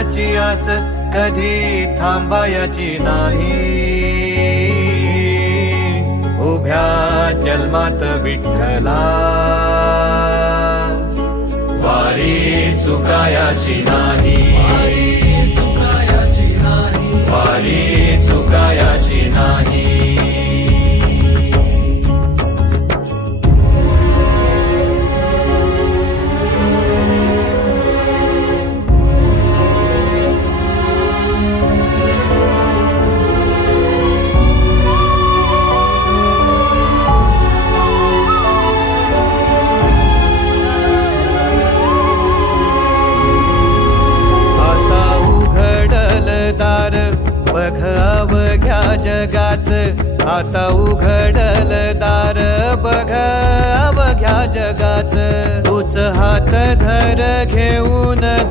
देवाची आस कधी थांबायची नाही. उभ्या जन्मात विठ्ठला वारी चुकायाची नाही. वारी चुकायाची नाही. बघ अवघ्या जगाच, आता उघडल दार बघ अवघ्या जगाच. तूच हात धर घेऊन